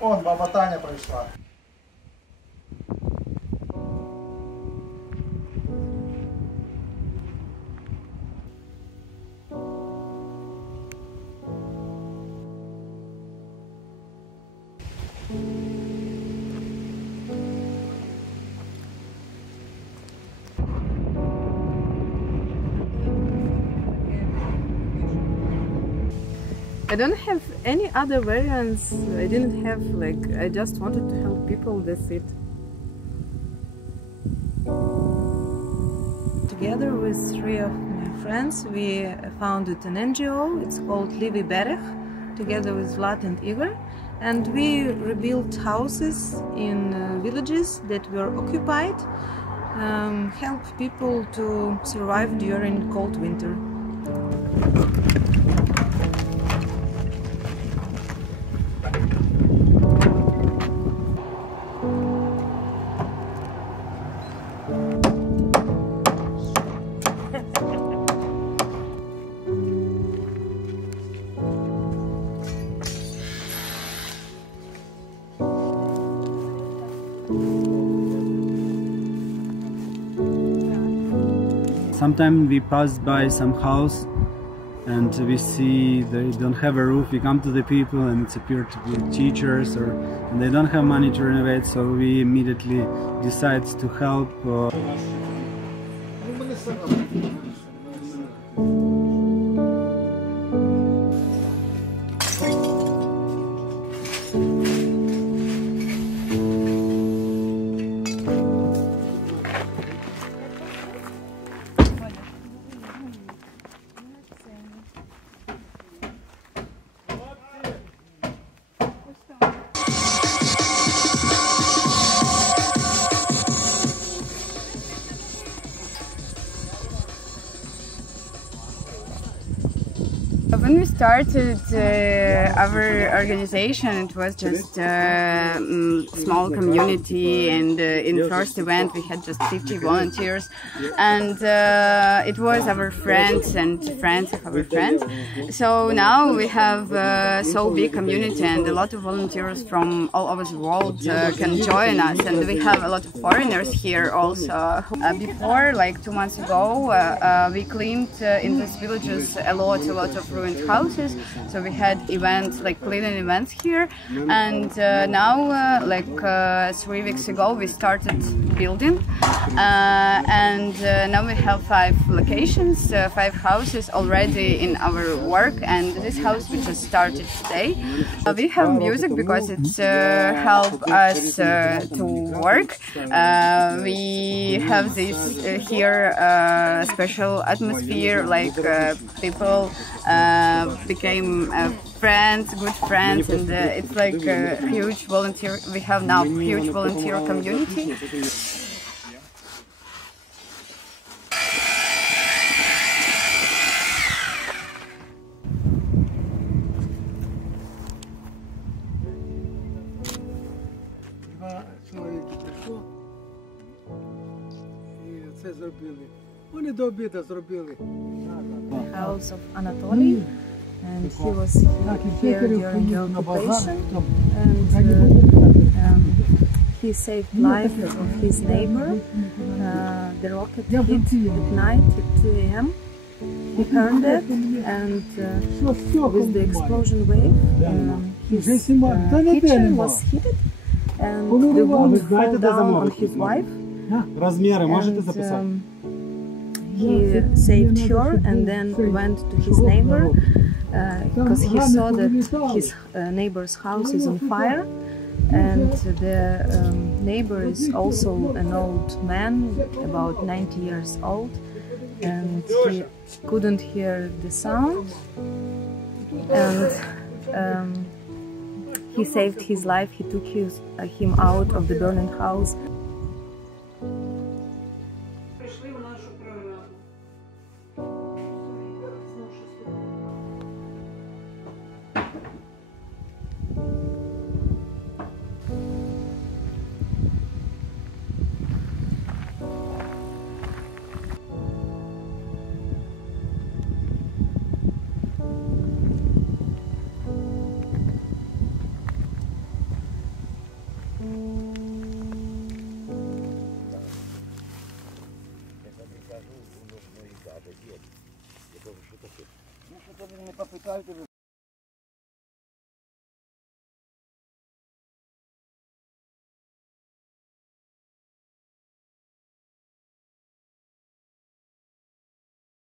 Он, баба Таня прийшла. I don't have any other variants. I didn't have, like, I just wanted to help people, that's it. Together with 3 of my friends, we founded an NGO. It's called Repair.Together, together with Vlad and Igor. And we rebuilt houses in villages that were occupied, help people to survive during cold winter. Sometimes we pass by some house and we see they don't have a roof. We come to the people and it's appear to be teachers, and they don't have money to renovate, so we immediately decide to help. When we started our organization, it was just a small community, and in first event we had just 50 volunteers, and it was our friends and friends of our friends. So now we have so big community, and a lot of volunteers from all over the world can join us, and we have a lot of foreigners here also. Before, like 2 months ago, we cleaned in these villages a lot of ruined houses, so we had events, like cleaning events here, and now like 3 weeks ago we started building, and now we have 5 locations, 5 houses already in our work, and this house we just started today. We have music because it helps us to work. We have this here special atmosphere, like people became friends, good friends, and it's like a huge volunteer. We have now huge volunteer community. Вони до обіду зробили. House of Anatoly, and he was here during the occupation, and he saved life of his neighbor. The rocket hit at night at 2 a.m. He heard it, and with the explosion wave, his kitchen was hit, and the wound fell down on his wife. Размеры можете записать? He saved her and then went to his neighbor because he saw that his neighbor's house is on fire, and the neighbor is also an old man, about 90 years old, and he couldn't hear the sound, and he saved his life. He took him out of the burning house.